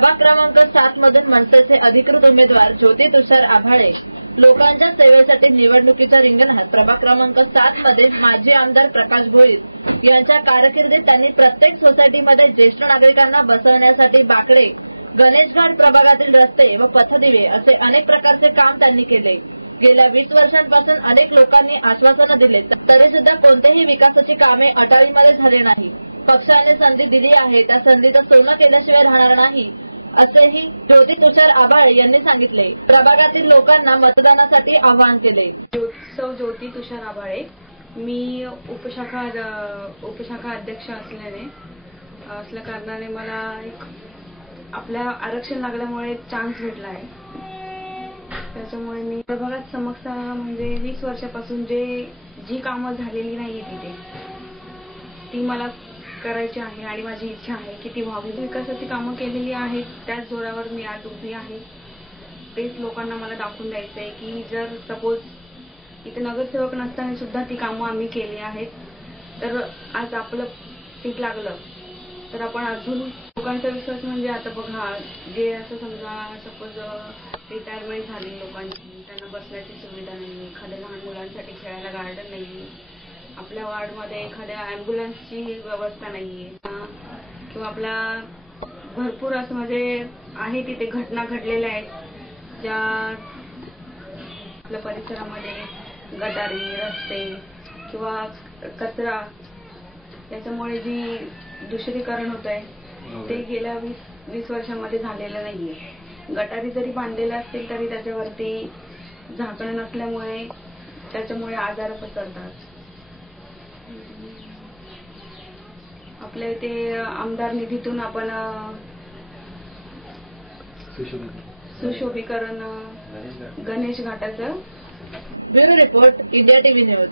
प्रभाग क्रमांक 7 मधून मनसेचे अधिकृत उमेदवार ज्योती तुषार आभाळे लोकांच्या सेवेसाठी निवडणुकीच्या रिंगणात प्रभाग क्रमांक 7 मध्ये माजी आमदार प्रकाश भोईर यांच्या कारकिर्दीत त्यांनी प्रत्येक सोसायटीमध्ये ज्येष्ठ नागरिकांना बसवण्यासाठी बाकडे, गणेशघाट प्रभागातील रस्ते व पथदिवे असे अनेक प्रकारचे काम त्यांनी केले। गेल्या 20 वर्षांपासून अनेक लोकांनी आश्वासनं दिले तरी सुद्धा कोणतेही विकासाची कामे अटाळीमध्ये झाले नाही। पक्षाने संधी दिली आहे त्या संधीचं सोनं केल्याशिवाय राहणार नाही असेही ज्योती तुषार आभाळे यांनी सांगितले। प्रभागातील लोकांना मतदानासाठी आवाहन केले। ज्योती तुषार आभाळे, मी उपशाखा अध्यक्ष असल्या कारणाने मला आपल्या आरक्षण लागल्यामुळे चान्स भेटला आहे। त्याच्यामुळे मी प्रभागात समस्या म्हणजे 20 वर्षापासून जी कामं झालेली नाहीये तिथे ती मला करायची आहे आणि माझी इच्छा आहे की ती व्हावी। विकासाची कामं केलेली आहेत त्याच जोरावर मी आज उभी आहे। तेच लोकांना मला दाखवून द्यायचं आहे की जर सपोज इथे नगरसेवक नसताना सुद्धा ती कामं आम्ही केली आहेत तर आज आपलं पीक लागलं तर आपण अजून लोकांचा विश्वास म्हणजे आता बघा जे असं समजा सपोज रिटायरमेंट झाली लोकांची, त्यांना बसण्याची सुविधा नाही, एखाद्या लहान मुलांसाठी खेळायला गार्डन नाही, आपल्या वार्डमध्ये एखाद्या ॲम्ब्युलन्सची व्यवस्था नाहीये किंवा आपला भरपूर असं म्हणजे आहे तिथे घटना घडलेल्या आहेत ज्या आपल्या परिसरामध्ये गटारी, रस्ते किंवा कचरा याच्यामुळे जी दूषितीकरण होत आहे ते गेल्या 20 वर्षांमध्ये झालेलं नाहीये। गटारी जरी बांधलेल्या असतील तरी त्याच्यावरती झाकण नसल्यामुळे त्याच्यामुळे आजार पसरतात। आपल्या इथे आमदार निधीतून आपण सुशोभीकरण गणेश घाटाचं bureau report, India TV news.